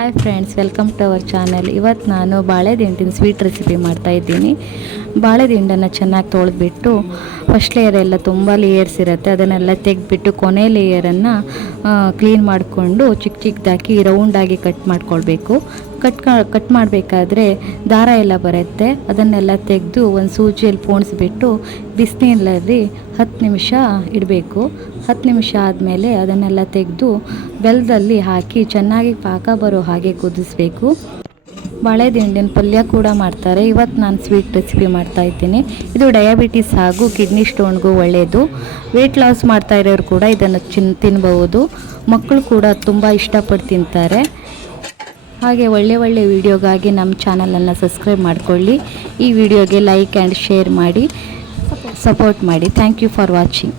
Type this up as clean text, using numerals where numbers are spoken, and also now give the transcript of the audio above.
Hi friends, welcome to our channel. ಇವತ್ತು ನಾನು ಬಾಳೆ ದಿಂಡಿನ ಸ್ವೀಟ್ ರೆಸಿಪಿ ಮಾಡ್ತಾಯಿದ್ದೀನಿ. ಬಾಳೆ ದಿಂಡನ್ನು ಚೆನ್ನಾಗಿ ತೊಳೆದ್ಬಿಟ್ಟು ಫಸ್ಟ್ ಲೇಯರ್ ಎಲ್ಲ ತುಂಬ ಲೇಯರ್ಸ್ ಇರುತ್ತೆ, ಅದನ್ನೆಲ್ಲ ತೆಗೆದ್ಬಿಟ್ಟು ಕೊನೆ ಲೇಯರನ್ನು ಕ್ಲೀನ್ ಮಾಡಿಕೊಂಡು ಚಿಕ್ಕ ಚಿಕ್ಕದಾಗಿ ರೌಂಡಾಗಿ ಕಟ್ ಮಾಡ್ಕೊಳ್ಬೇಕು. ಕಟ್ ಮಾಡಬೇಕಾದ್ರೆ ದಾರ ಎಲ್ಲ ಬರುತ್ತೆ, ಅದನ್ನೆಲ್ಲ ತೆಗೆದು ಒಂದು ಸೂಜಿಯಲ್ಲಿ ಪೋಣಿಸ್ಬಿಟ್ಟು ಬಿಸಿನೀರಲ್ಲಿ 10 ನಿಮಿಷ ಇಡಬೇಕು. 10 ನಿಮಿಷ ಆದಮೇಲೆ ಅದನ್ನೆಲ್ಲ ತೆಗೆದು ಬೆಲ್ಲದಲ್ಲಿ ಹಾಕಿ ಚೆನ್ನಾಗಿ ಪಾಕ ಬರೋ ಹಾಗೆ ಕುದಿಸ್ಬೇಕು. ಬಾಳೆ ದಿಂಡಿನ ಪಲ್ಯ ಕೂಡ ಮಾಡ್ತಾರೆ. ಇವತ್ತು ನಾನು ಸ್ವೀಟ್ ರೆಸಿಪಿ ಮಾಡ್ತಾಯಿದ್ದೀನಿ. ಇದು ಡಯಾಬಿಟಿಸ್ ಹಾಗೂ ಕಿಡ್ನಿ ಸ್ಟೋನ್ಗೂ ಒಳ್ಳೆಯದು. ವೆಯ್ಟ್ ಲಾಸ್ ಮಾಡ್ತಾ ಇರೋರು ಕೂಡ ಇದನ್ನು ತಿನ್ಬಹುದು. ಮಕ್ಕಳು ಕೂಡ ತುಂಬ ಇಷ್ಟಪಟ್ಟು ತಿಂತಾರೆ. ಹಾಗೆ ಒಳ್ಳೆ ವಿಡಿಯೋಗಾಗಿ ನಮ್ಮ ಚಾನಲನ್ನು ಸಬ್ಸ್ಕ್ರೈಬ್ ಮಾಡಿಕೊಳ್ಳಿ. ಈ ವಿಡಿಯೋಗೆ ಲೈಕ್ ಆ್ಯಂಡ್ ಶೇರ್ ಮಾಡಿ ಸಪೋರ್ಟ್ ಮಾಡಿ. Thank you for watching.